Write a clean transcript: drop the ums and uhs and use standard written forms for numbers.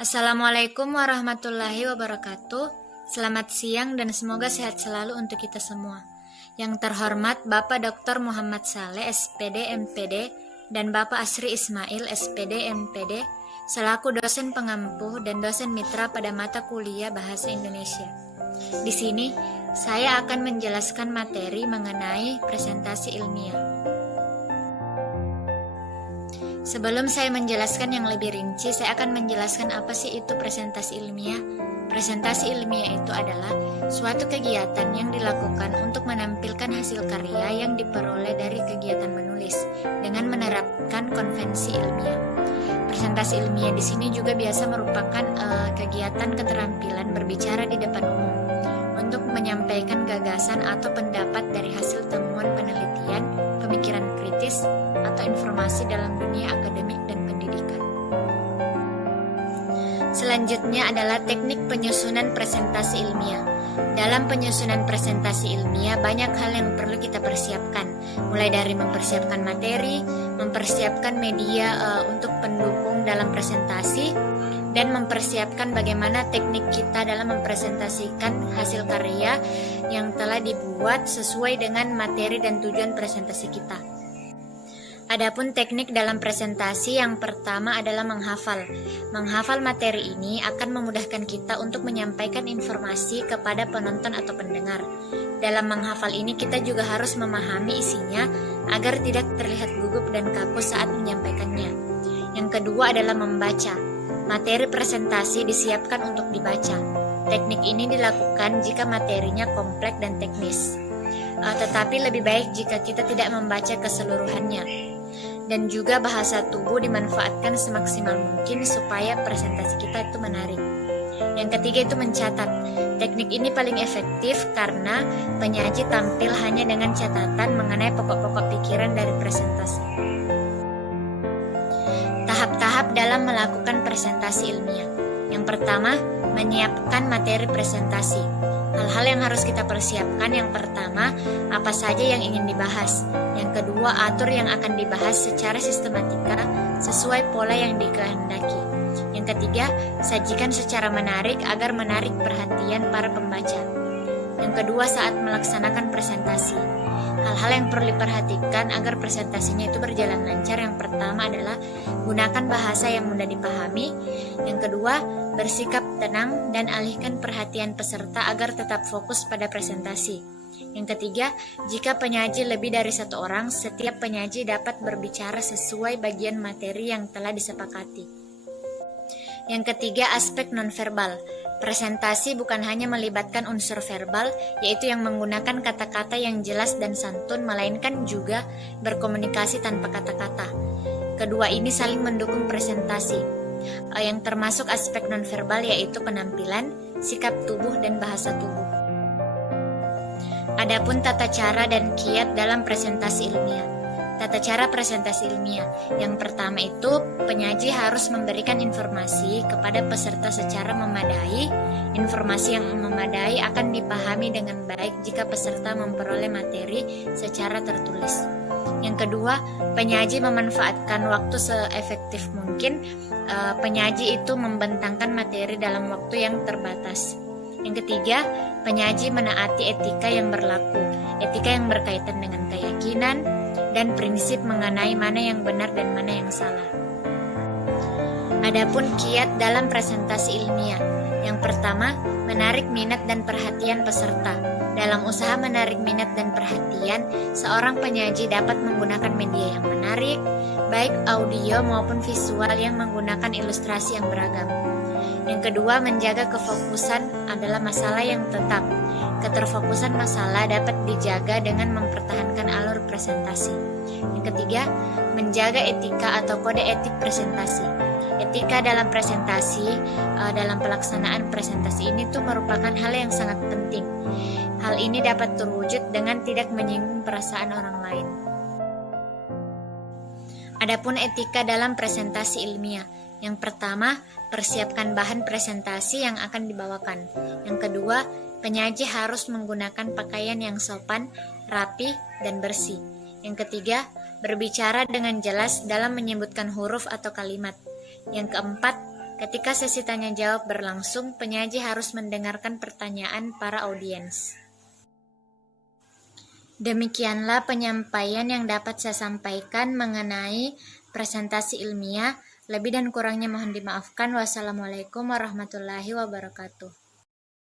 Assalamualaikum warahmatullahi wabarakatuh. Selamat siang dan semoga sehat selalu untuk kita semua. Yang terhormat Bapak Dr. Muhammad Saleh, SPD, MPD, dan Bapak Asri Ismail, SPD, MPD, selaku dosen pengampu dan dosen mitra pada mata kuliah Bahasa Indonesia. Di sini, saya akan menjelaskan materi mengenai presentasi ilmiah. Sebelum saya menjelaskan yang lebih rinci, saya akan menjelaskan apa sih itu presentasi ilmiah. Presentasi ilmiah itu adalah suatu kegiatan yang dilakukan untuk menampilkan hasil karya yang diperoleh dari kegiatan menulis dengan menerapkan konvensi ilmiah. Presentasi ilmiah di sini juga biasa merupakan kegiatan keterampilan berbicara di depan umum untuk menyampaikan gagasan atau pendapat dari hasil temuan penelitian, pemikiran kritis, atau informasi dalam dunia akademik dan pendidikan. Selanjutnya adalah teknik penyusunan presentasi ilmiah. Dalam penyusunan presentasi ilmiah, banyak hal yang perlu kita persiapkan, mulai dari mempersiapkan materi, mempersiapkan media untuk pendukung dalam presentasi, dan mempersiapkan bagaimana teknik kita dalam mempresentasikan hasil karya yang telah dibuat sesuai dengan materi dan tujuan presentasi kita. Adapun teknik dalam presentasi yang pertama adalah menghafal. Menghafal materi ini akan memudahkan kita untuk menyampaikan informasi kepada penonton atau pendengar. Dalam menghafal ini kita juga harus memahami isinya agar tidak terlihat gugup dan kaku saat menyampaikannya. Yang kedua adalah membaca. Materi presentasi disiapkan untuk dibaca. Teknik ini dilakukan jika materinya kompleks dan teknis. Tetapi lebih baik jika kita tidak membaca keseluruhannya. Dan juga bahasa tubuh dimanfaatkan semaksimal mungkin supaya presentasi kita itu menarik. Yang ketiga itu mencatat. Teknik ini paling efektif karena penyaji tampil hanya dengan catatan mengenai pokok-pokok pikiran dari presentasi. Tahap-tahap dalam melakukan presentasi ilmiah. Yang pertama, menyiapkan materi presentasi. Hal-hal yang harus kita persiapkan, yang pertama, apa saja yang ingin dibahas. Yang kedua, atur yang akan dibahas secara sistematika sesuai pola yang dikehendaki. Yang ketiga, sajikan secara menarik agar menarik perhatian para pembaca. Yang kedua, saat melaksanakan presentasi. Hal-hal yang perlu diperhatikan agar presentasinya itu berjalan lancar. Yang pertama adalah gunakan bahasa yang mudah dipahami. Yang kedua, bersikap tenang dan alihkan perhatian peserta agar tetap fokus pada presentasi. Yang ketiga, jika penyaji lebih dari satu orang, setiap penyaji dapat berbicara sesuai bagian materi yang telah disepakati. Yang ketiga, aspek nonverbal. Presentasi bukan hanya melibatkan unsur verbal, yaitu yang menggunakan kata-kata yang jelas dan santun, melainkan juga berkomunikasi tanpa kata-kata. Kedua ini saling mendukung presentasi, yang termasuk aspek nonverbal yaitu penampilan, sikap tubuh, dan bahasa tubuh. Adapun tata cara dan kiat dalam presentasi ilmiah. Tata cara presentasi ilmiah. Yang pertama itu, penyaji harus memberikan informasi kepada peserta secara memadai. Informasi yang memadai akan dipahami dengan baik jika peserta memperoleh materi secara tertulis. Yang kedua, penyaji memanfaatkan waktu seefektif mungkin. Penyaji itu membentangkan materi dalam waktu yang terbatas. Yang ketiga, penyaji menaati etika yang berlaku. Etika yang berkaitan dengan keyakinan dan prinsip mengenai mana yang benar dan mana yang salah. Adapun kiat dalam presentasi ilmiah. Yang pertama, menarik minat dan perhatian peserta. Dalam usaha menarik minat dan perhatian, seorang penyaji dapat menggunakan media yang menarik, baik audio maupun visual yang menggunakan ilustrasi yang beragam. Yang kedua, menjaga kefokusan adalah masalah yang tetap. Keterfokusan masalah dapat dijaga dengan mempertahankan alur presentasi. Yang ketiga, menjaga etika atau kode etik presentasi. Etika dalam presentasi, dalam pelaksanaan presentasi ini tuh merupakan hal yang sangat penting. Hal ini dapat terwujud dengan tidak menyinggung perasaan orang lain. Adapun etika dalam presentasi ilmiah. Yang pertama, persiapkan bahan presentasi yang akan dibawakan. Yang kedua, penyaji harus menggunakan pakaian yang sopan, rapi, dan bersih. Yang ketiga, berbicara dengan jelas dalam menyebutkan huruf atau kalimat. Yang keempat, Ketika sesi tanya jawab berlangsung, penyaji harus mendengarkan pertanyaan para audiens. Demikianlah penyampaian yang dapat saya sampaikan mengenai presentasi ilmiah. Lebih dan kurangnya mohon dimaafkan. Wassalamualaikum warahmatullahi wabarakatuh.